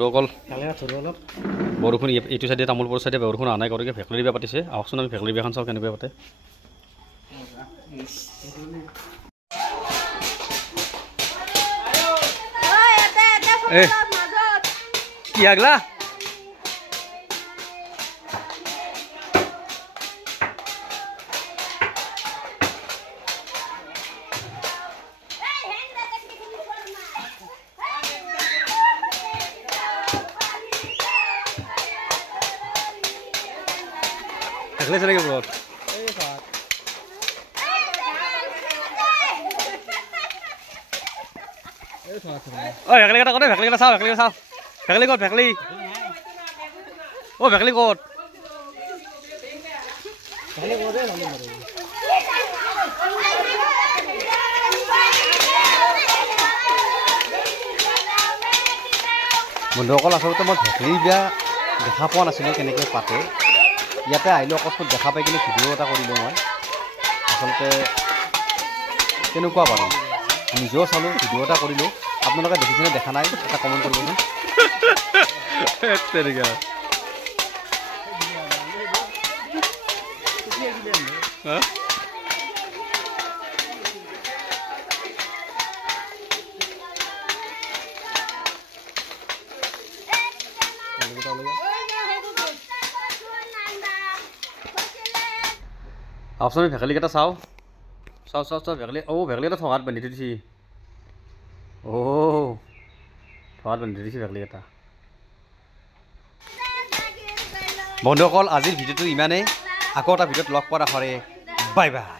বন্ধুসকল বৰষুণ এইটো চাইডে তামোলপুৰ চাইডে বৰষুণ অহা নাই কৰিকে ভেকুলীৰ বিয়া পাতিছে আহকচোন আমি ভেকুলীৰ বিয়াখন চাওঁ কেনেকৈ পাতে কি আগলা ভেকলি আছে নেকি ব্ৰত ঐ ভেকলি কেইটা ক'ত ভেকলি কেইটা চাওঁ ভেকলি চাওঁ ভেকলি ক'ত ভেকলি অ' ভেকলি ক'ত বন্ধুসকল আচলতে মই ভেকলি বিয়া দেখা পোৱা নাছিলোঁ কেনেকৈ পাতে ইয়াতে আহিলোঁ অকস্মাত দেখা পাই কিনে ভিডিঅ' এটা কৰিলোঁ মই আচলতে কেনেকুৱা বাৰু নিজেও চালোঁ ভিডিঅ' এটা কৰিলোঁ আপোনালোকে দেখিছেনে দেখা নাই এটা কমেণ্ট কৰিবচোন আপনি ভেকলিকেইটা চাওঁ চাওঁ চাওঁ চাওঁ ভেকলি অ' ভেকলিকেইটা থকাত বান্ধি থৈ দিছি অ' থকাত বান্ধি থৈ দিছি ভেকলিকেইটা বন্ধুসকল আজিৰ ভিডিঅ'টো ইমানেই আকৌ এটা ভিডিঅ'ত লগ পোৱাৰ আশাৰে বাই বাই